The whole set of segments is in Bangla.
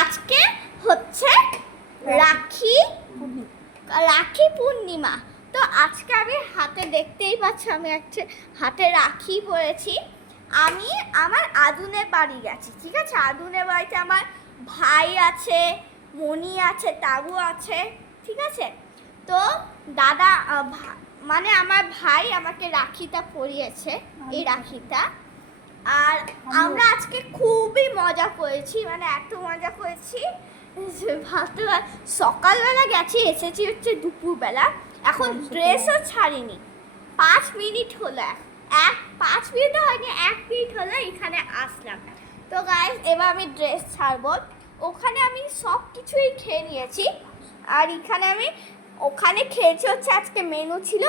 আজকে হচ্ছে রাখি রাখি পূর্ণিমা। তো আজকে আমি হাতে দেখতেই পাচ্ছি আমি একটা হাতে রাখি পরেছি। আমি আমার আদুনের বাড়ি গেছি, ঠিক আছে? আদুনের বাড়িতে আমার ভাই আছে, মণি আছে, তাবু আছে, ঠিক আছে? তো দাদা মানে আমার ভাই আমাকে রাখিটা পরিয়েছে, এই রাখিটা। আর আমরা আজকে খুবই মজা করেছি, মানে এত মজা করেছি ভাবতে সকালবেলা গেছি, এসেছি হচ্ছে দুপুরবেলা। এখন ড্রেসও ছাড়িনি, 5 মিনিট হলো, 5 মিনিটও হয়নি, 1 মিনিট হলো এখানে আসলাম। তো গাইস এবার আমি ড্রেস ছাড়বো। ওখানে আমি সব কিছুই খেয়ে নিয়েছি, আর এখানে আমি ওখানে খেয়েছি হচ্ছে আজকে মেনু ছিল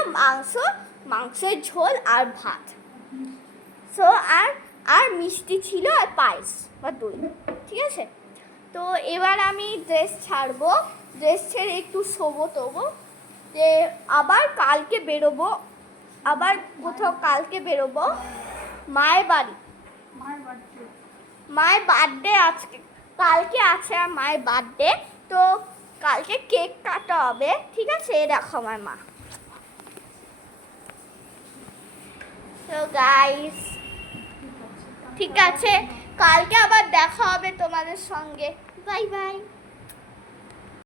মাংসের ঝোল আর ভাত। সো আর মিষ্টি ছিল আর পায়েস বা দই, ঠিক আছে? তো এবার আমি ড্রেস ছাড়বো, ড্রেস ছেড়ে একটু শোবো তবু, যে আবার কালকে বেরোবো, আবার কোথাও কালকে বেরোবো মায়ের বাড়ি। মায়ের বার্থডে আজকে, কালকে আছে আর মায়ের বার্থডে। তো কালকে কেক কাটা হবে, ঠিক আছে? এই দেখো আমার মা। তো গাইস ঠিক আছে, কালকে আবার দেখা হবে তোমাদের সঙ্গে। Bye bye.